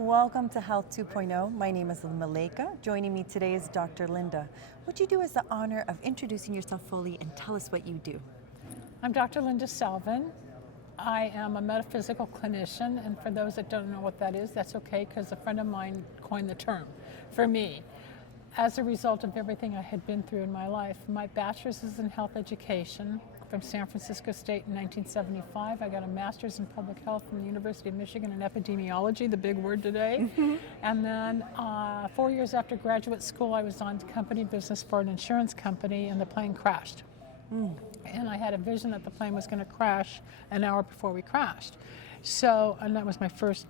Welcome to Health 2.0. My name is Maleka. Joining me today is Dr. Linda. Would you do us the honor of introducing yourself fully and tell us what you do? I'm Dr. Linda Salvin. I am a metaphysical clinician, and for those that don't know what that is, that's okay, because a friend of mine coined the term for me. As a result of everything I had been through in my life, my bachelor's is in health education from San Francisco State in 1975. I got a master's in public health from the University of Michigan in epidemiology, the big word today. And then 4 years after graduate school, I was on company business for an insurance company, and the plane crashed. And I had a vision that the plane was going to crash an hour before we crashed. And that was my first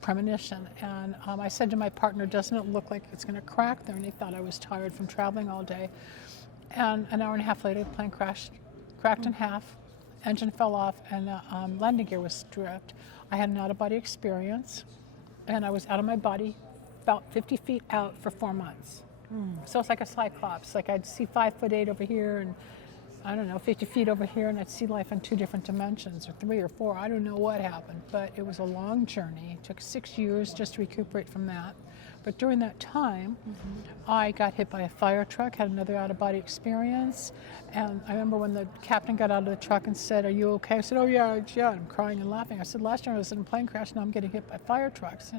premonition. And I said to my partner, doesn't it look like it's going to crack there? And he thought I was tired from traveling all day. And an hour and a half later, the plane cracked in half, engine fell off, and landing gear was stripped. I had an out-of-body experience, and I was out of my body about 50 feet out for 4 months. So it's like a cyclops. Like I'd see 5'8" over here, and I don't know, 50 feet over here, and I'd see life in 2 different dimensions, or 3 or 4. I don't know what happened, but it was a long journey. It took 6 years just to recuperate from that. But during that time, I got hit by a fire truck, had another out-of-body experience, and I remember when the captain got out of the truck and said, "Are you okay?" I said, "Oh yeah, I'm crying and laughing." I said, "Last year I was in a plane crash, now I'm getting hit by fire trucks,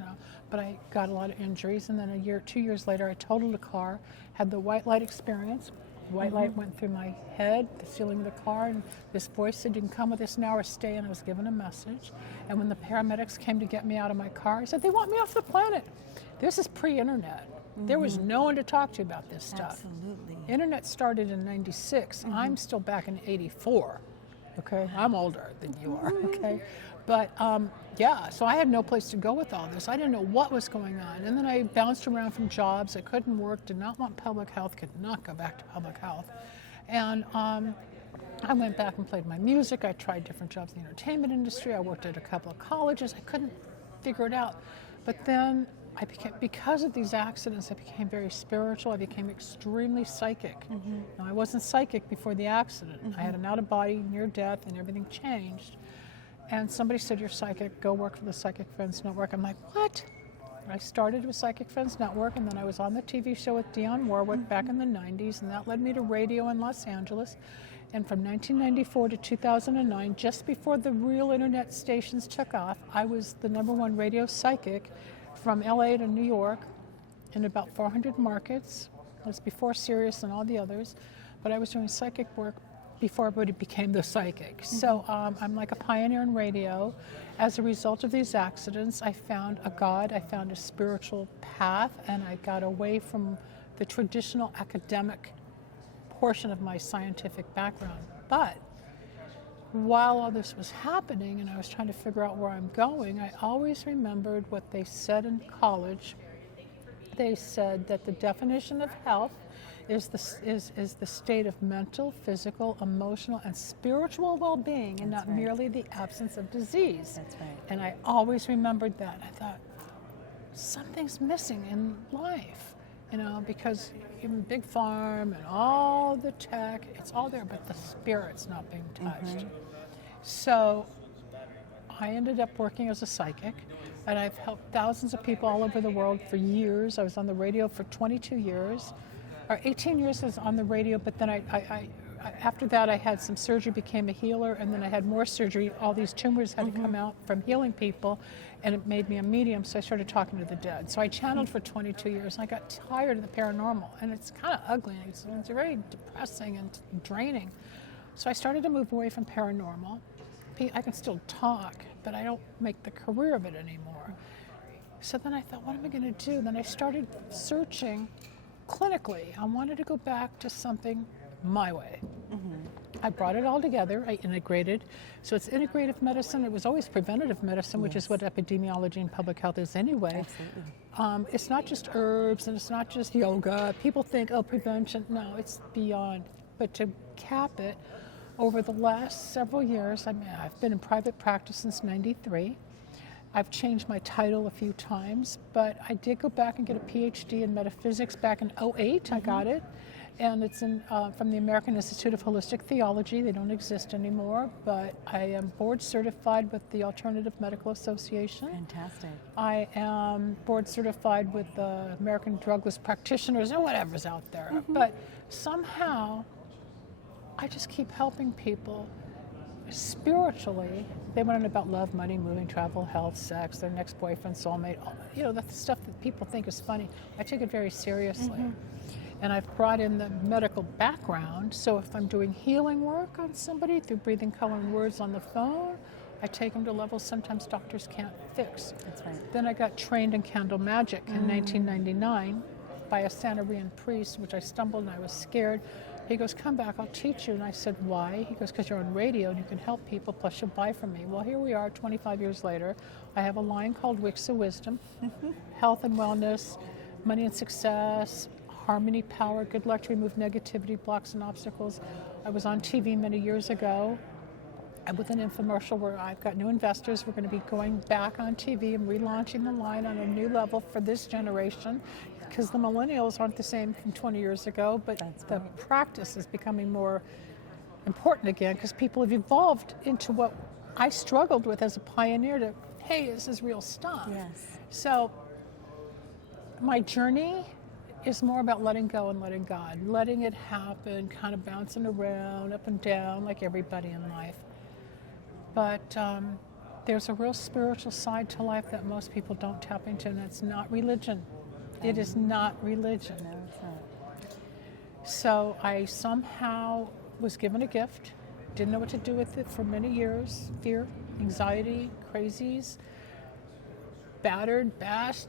But I got a lot of injuries, and then 2 years later, I totaled a car, had the white light experience. White light went through my head, the ceiling of the car, and this voice said, "You can come with us now or stay," and I was given a message. And when the paramedics came to get me out of my car, I said, "They want me off the planet." This is pre-internet. There was no one to talk to about this stuff. Absolutely. Internet started in '96. I'm still back in '84. Okay, I'm older than you are. Okay, but so I had no place to go with all this. I didn't know what was going on, and then I bounced around from jobs. I couldn't work. Did not want public health. Could not go back to public health, and I went back and played my music. I tried different jobs in the entertainment industry. I worked at a couple of colleges. I couldn't figure it out, but then because of these accidents, I became very spiritual. I became extremely psychic. Now, I wasn't psychic before the accident. I had an out-of-body near death, and everything changed. And somebody said, "You're psychic, go work for the Psychic Friends Network." I'm like, what? I started with Psychic Friends Network, and then I was on the TV show with Dionne Warwick back in the 90s, and that led me to radio in Los Angeles. And from 1994 to 2009, just before the real internet stations took off, I was the #1 radio psychic from LA to New York in about 400 markets. It was before Sirius and all the others, but I was doing psychic work before everybody became the psychic. So I'm like a pioneer in radio. As a result of these accidents, I found a God, I found a spiritual path, and I got away from the traditional academic portion of my scientific background. But while all this was happening and I was trying to figure out where I'm going, I always remembered what they said in college. They said that the definition of health is the state of mental, physical, emotional, and spiritual well-being, and not merely the absence of disease. That's right. And I always remembered that. I thought, something's missing in life, because even Big Farm and all the tech, it's all there, but the spirit's not being touched. So I ended up working as a psychic, and I've helped thousands of people all over the world for years. I was on the radio for 22 years, or 18 years I was on the radio, but then I after that I had some surgery, became a healer, and then I had more surgery. All these tumors had to come out from healing people, and it made me a medium, so I started talking to the dead. So I channeled for 22 years, and I got tired of the paranormal, and it's kind of ugly, and it's very depressing and draining. So I started to move away from paranormal. I can still talk, but I don't make the career of it anymore. So then I thought, what am I going to do? Then I started searching clinically. I wanted to go back to something my way. I brought it all together. I integrated. So it's integrative medicine. It was always preventative medicine, which is what epidemiology and public health is anyway. Absolutely. It's not just herbs, and it's not just yoga. People think, oh, prevention. No, it's beyond. But to cap it, over the last several years, I've been in private practice since '93. I've changed my title a few times, but I did go back and get a PhD in metaphysics back in '08. I got it. And it's from the American Institute of Holistic Theology. They don't exist anymore, but I am board certified with the Alternative Medical Association. Fantastic. I am board certified with the American Drugless Practitioners or whatever's out there. But somehow, I just keep helping people spiritually. They want to know about love, money, moving, travel, health, sex, their next boyfriend, soulmate, that's the stuff that people think is funny. I take it very seriously. And I've brought in the medical background, so if I'm doing healing work on somebody through breathing, color, and words on the phone, I take them to levels sometimes doctors can't fix. That's right. Then I got trained in candle magic in 1999 by a Santerian priest, which I stumbled and I was scared. He goes, come back, I'll teach you. And I said, why? He goes, because you're on radio and you can help people, plus you'll buy from me. Well, here we are 25 years later. I have a line called Wicks of Wisdom, health and wellness, money and success, harmony, power, good luck to remove negativity, blocks, and obstacles. I was on TV many years ago with an infomercial where I've got new investors. We're going to be going back on TV and relaunching the line on a new level for this generation, because the millennials aren't the same from 20 years ago, but the practice is becoming more important again because people have evolved into what I struggled with as a pioneer to, hey, this is real stuff. Yes. So my journey is more about letting go and letting God, letting it happen, kind of bouncing around, up and down, like everybody in life. But there's a real spiritual side to life that most people don't tap into, and it's not religion. It is not religion. No, it's not. So I somehow was given a gift, didn't know what to do with it for many years. Fear, anxiety, crazies, battered, bashed,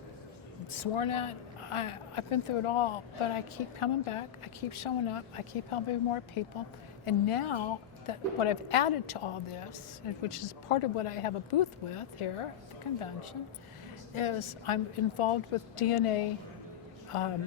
sworn at. I've been through it all, but I keep coming back, I keep showing up, I keep helping more people. And now that what I've added to all this, which is part of what I have a booth with here at the convention, is I'm involved with DNA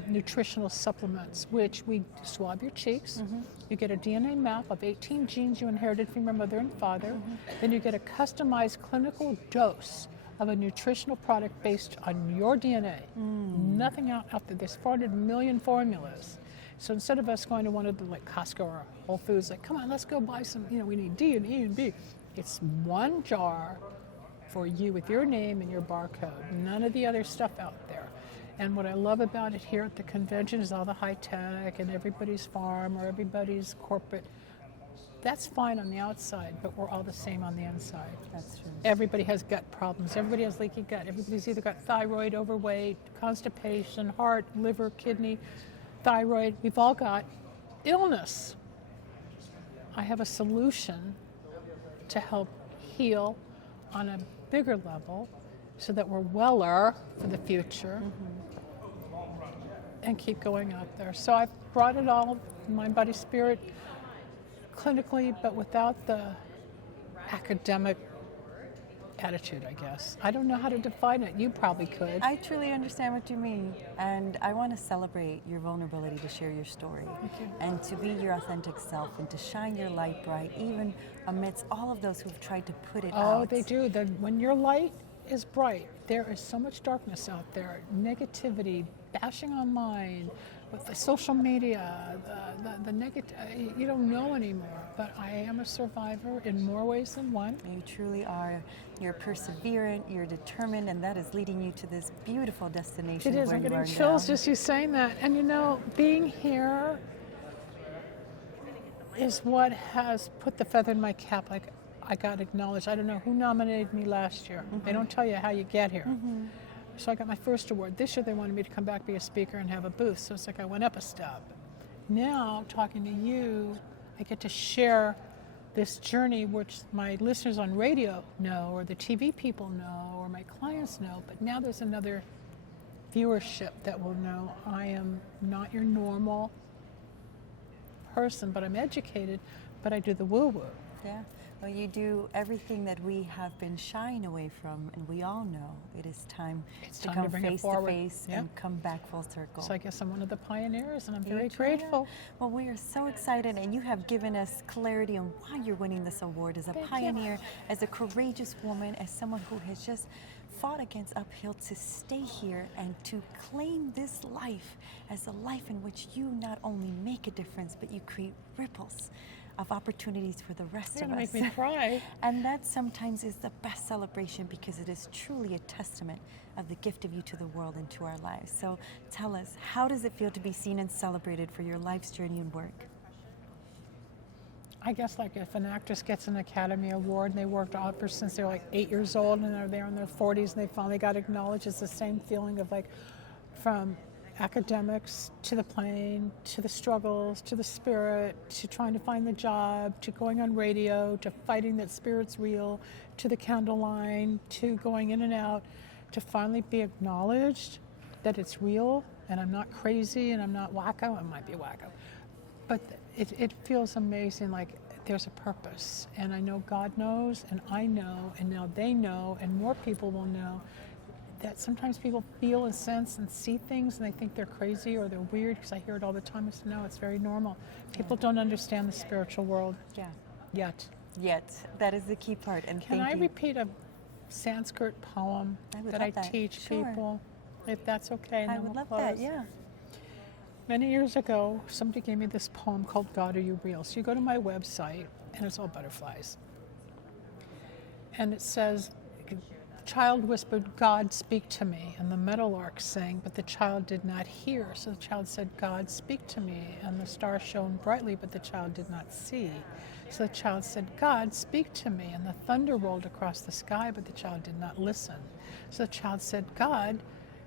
nutritional supplements, which we swab your cheeks. You get a DNA map of 18 genes you inherited from your mother and father. Then you get a customized clinical dose of a nutritional product based on your DNA. Nothing out there. There's 400 million formulas. So instead of us going to one of the like Costco or Whole Foods, like, come on, let's go buy some, we need D and E and B. It's one jar for you with your name and your barcode. None of the other stuff out there. And what I love about it here at the convention is all the high tech and everybody's farm or everybody's corporate. That's fine on the outside, but we're all the same on the inside. That's true. Everybody has gut problems. Everybody has leaky gut. Everybody's either got thyroid, overweight, constipation, heart, liver, kidney, thyroid. We've all got illness. I have a solution to help heal on a bigger level so that we're weller for the future and keep going out there. So I've brought it all, mind, body, spirit, clinically, but without the academic attitude, I guess. I don't know how to define it. You probably could. I truly understand what you mean, and I want to celebrate your vulnerability to share your story. Thank you. And to be your authentic self and to shine your light bright, even amidst all of those who've tried to put it out. Oh, they do. When your light is bright, there is so much darkness out there. Negativity, bashing online, with the social media, the negative, you don't know anymore. But I am a survivor in more ways than one. You truly are. You're perseverant, you're determined, and that is leading you to this beautiful destination. It is. Where I'm you getting are chills now. just you saying that. And being here is what has put the feather in my cap. Like, I got acknowledged. I don't know who nominated me last year. They don't tell you how you get here. So I got my first award. This year they wanted me to come back, be a speaker, and have a booth. So it's like I went up a step. Now, talking to you, I get to share this journey, which my listeners on radio know, or the TV people know, or my clients know. But now there's another viewership that will know I am not your normal person, but I'm educated, but I do the woo-woo. Yeah. Well, you do everything that we have been shying away from, and we all know it is time to time come to bring it face to forward. face Yeah. and come back full circle. So I guess I'm one of the pioneers, and I'm very You truly are. grateful. Well, we are so excited, and you have given us clarity on why you're winning this award as a Thank you. pioneer, as a courageous woman, as someone who has just fought against uphill to stay here and to claim this life as a life in which you not only make a difference, but you create ripples of opportunities for the rest You're of gonna us. make me cry. And that sometimes is the best celebration because it is truly a testament of the gift of you to the world and to our lives. So tell us, how does it feel to be seen and celebrated for your life's journey and work? I guess like if an actress gets an Academy Award and they worked on it since they're like 8 years old and they're there in their 40s and they finally got acknowledged, it's the same feeling of like from academics to the plane, to the struggles, to the spirit, to trying to find the job, to going on radio, to fighting that spirit's real, to the candle line, to going in and out, to finally be acknowledged that it's real and I'm not crazy and I'm not wacko. I might be wacko, but it feels amazing, like there's a purpose, and I know God knows, and I know, and now they know, and more people will know that sometimes people feel and sense and see things and they think they're crazy or they're weird, because I hear it all the time. I said, no, it's very normal. People don't understand the spiritual world yet. Yet, that is the key part. And Can I repeat a Sanskrit poem that I teach people, if that's okay? And I then would we'll love that, close. yeah. Many years ago, somebody gave me this poem called God, Are You Real? So you go to my website, and it's all butterflies. And it says, the child whispered, God, speak to me. And the meadowlark sang, but the child did not hear. So the child said, God, speak to me. And the star shone brightly, but the child did not see. So the child said, God, speak to me. And the thunder rolled across the sky, but the child did not listen. So the child said, God,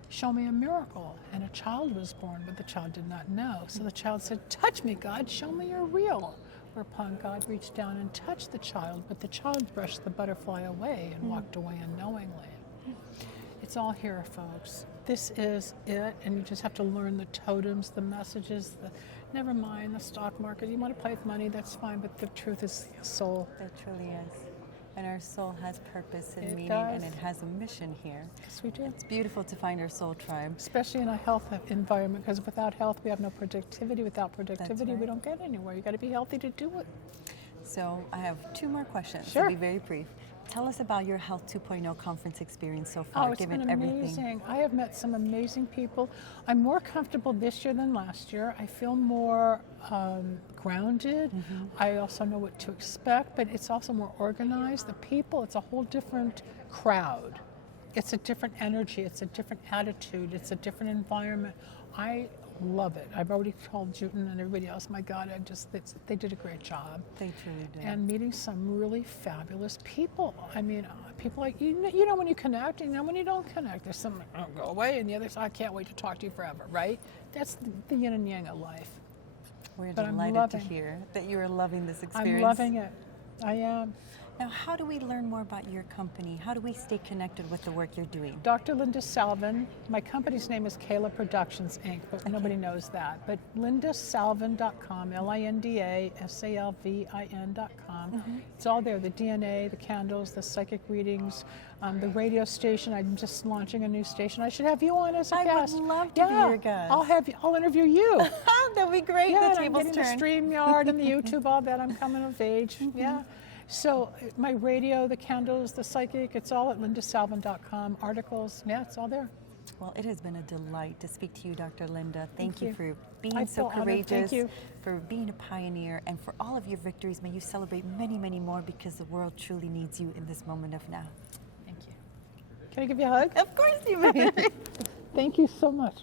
show me a miracle. And a child was born, but the child did not know. So the child said, touch me, God, show me you're real. Whereupon God reached down and touched the child, but the child brushed the butterfly away and walked away unknowingly. It's all here, folks. This is it, and you just have to learn the totems, the messages, never mind the stock market. You want to play with money, that's fine, but the truth is soul. That truly is. And our soul has purpose and It meaning, does. and it has a mission here. Yes, we do. It's beautiful to find our soul tribe. Especially in a health environment, because without health, we have no productivity. Without productivity, right. we don't get anywhere. You got to be healthy to do it. So I have 2 more questions. Sure. To be very brief. Tell us about your Health 2.0 conference experience so far, Oh, it's given been everything. amazing. I have met some amazing people. I'm more comfortable this year than last year. I feel more grounded. I also know what to expect, but it's also more organized. The people, it's a whole different crowd. It's a different energy. It's a different attitude. It's a different environment. I love it. I've already told Juten and everybody else, my God, they did a great job. They truly did. And meeting some really fabulous people. I mean, people like, you know when you connect, and you know when you don't connect. There's some, oh, go away, and the other side, I can't wait to talk to you forever, right? That's the yin and yang of life. We're but I'm delighted to loving- hear that you are loving this experience. I'm loving it. I am. Now, how do we learn more about your company? How do we stay connected with the work you're doing? Dr. Linda Salvin. My company's name is Kayla Productions, Inc., but nobody knows that. But lindasalvin.com, LINDASALVIN.com. It's all there, the DNA, the candles, the psychic readings, the radio station. I'm just launching a new station. I should have you on as a guest. I would love to be your guest. I'll interview you. That'd be great. Yeah, The and I'm tables getting turn. the StreamYard and the YouTube, all that. I'm coming of age. Yeah. So my radio, the candles, the psychic, it's all at lindasalvin.com. Articles, yeah, it's all there. Well, it has been a delight to speak to you, Dr. Linda. Thank you you. for being I so feel honored. courageous, Thank you. for being a pioneer, and for all of your victories. May you celebrate many, many more, because the world truly needs you in this moment of now. Thank you. Can I give you a hug? Of course you may. Thank you so much.